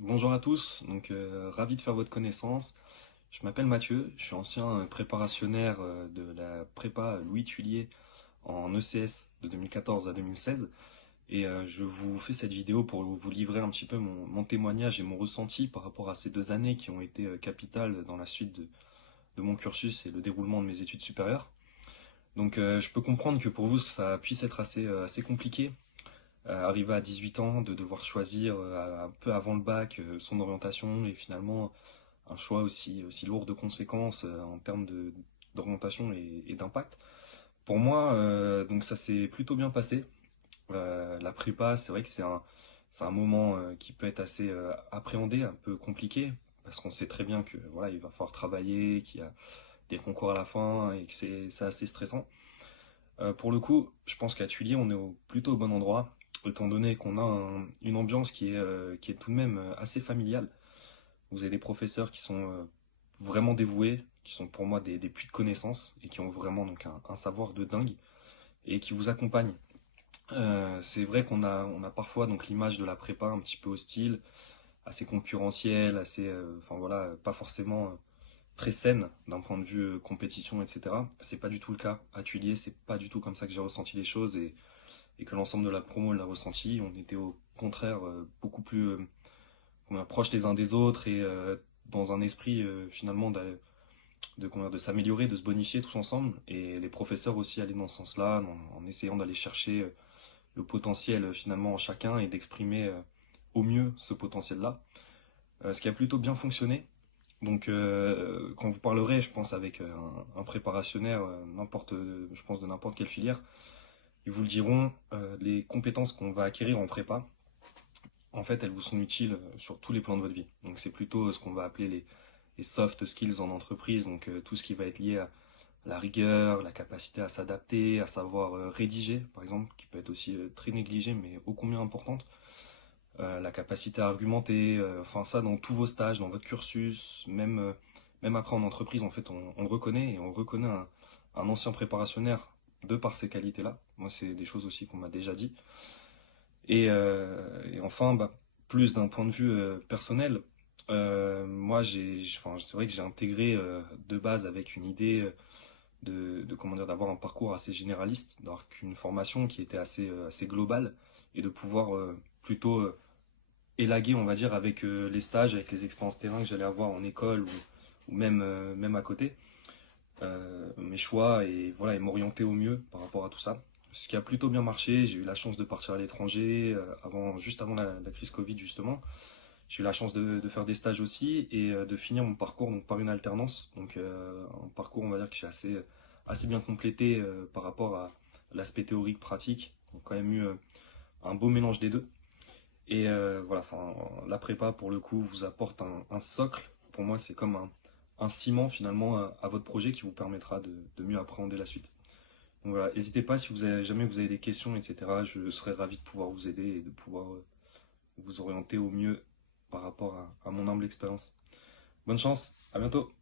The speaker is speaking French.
Bonjour à tous, ravi de faire votre connaissance. Je m'appelle Mathieu, je suis ancien préparationnaire de la prépa Louis Thuillier en ECS de 2014 à 2016 je vous fais cette vidéo pour vous livrer un petit peu mon témoignage et mon ressenti par rapport à ces 2 années qui ont été capitales dans la suite de mon cursus et le déroulement de mes études supérieures. Je peux comprendre que pour vous ça puisse être assez compliqué. Arriver à 18 ans, de devoir choisir un peu avant le bac son orientation et finalement un choix aussi lourd de conséquences en termes d'orientation et d'impact. Pour moi, donc ça s'est plutôt bien passé. La prépa, c'est vrai que c'est un moment qui peut être assez appréhendé, un peu compliqué, parce qu'on sait très bien que voilà, il va falloir travailler, qu'il y a des concours à la fin et que c'est assez stressant. Pour le coup, je pense qu'à Tuilier, on est plutôt au bon endroit, étant donné qu'on a une ambiance qui est tout de même assez familiale. Vous avez des professeurs qui sont vraiment dévoués, qui sont pour moi des puits de connaissances et qui ont vraiment donc un savoir de dingue et qui vous accompagnent. C'est vrai qu'on a parfois donc l'image de la prépa un petit peu hostile, assez concurrentielle, enfin voilà, pas forcément très saine d'un point de vue compétition, etc. C'est pas du tout le cas à Tuilier, c'est pas du tout comme ça que j'ai ressenti les choses et que l'ensemble de la promo l'a ressenti. On était au contraire beaucoup plus proches les uns des autres et dans un esprit finalement de s'améliorer, de se bonifier tous ensemble. Et les professeurs aussi allaient dans ce sens-là, en essayant d'aller chercher le potentiel finalement en chacun et d'exprimer au mieux ce potentiel-là. Ce qui a plutôt bien fonctionné. Quand vous parlerez, je pense, avec un préparationnaire, je pense de n'importe quelle filière, ils vous le diront, les compétences qu'on va acquérir en prépa, en fait, elles vous sont utiles sur tous les plans de votre vie. Donc c'est plutôt ce qu'on va appeler les soft skills en entreprise, tout ce qui va être lié à la rigueur, la capacité à s'adapter, à savoir rédiger, par exemple, qui peut être aussi très négligée, mais ô combien importante. La capacité à argumenter, enfin ça dans tous vos stages, dans votre cursus, même après en entreprise, en fait, on le reconnaît et on reconnaît un ancien préparationnaire de par ces qualités-là. Moi, c'est des choses aussi qu'on m'a déjà dit. Et enfin, plus d'un point de vue personnel, moi, enfin, c'est vrai que j'ai intégré de base avec une idée comment dire, d'avoir un parcours assez généraliste, d'avoir une formation qui était assez globale et de pouvoir plutôt élaguer, on va dire, avec les stages, avec les expériences terrain que j'allais avoir en école ou même à côté, mes choix et voilà et m'orienter au mieux par rapport à tout ça. Ce qui a plutôt bien marché, j'ai eu la chance de partir à l'étranger juste avant la crise Covid justement. J'ai eu la chance de faire des stages aussi et de finir mon parcours donc, par une alternance. Un parcours on va dire que j'ai assez bien complété par rapport à l'aspect théorique pratique. Donc quand même eu un beau mélange des deux. Voilà, enfin, la prépa pour le coup vous apporte un socle. Pour moi c'est comme un ciment finalement à votre projet qui vous permettra de mieux appréhender la suite. Donc voilà, n'hésitez pas si jamais vous avez des questions, etc. Je serais ravi de pouvoir vous aider et de pouvoir vous orienter au mieux par rapport à mon humble expérience. Bonne chance, à bientôt.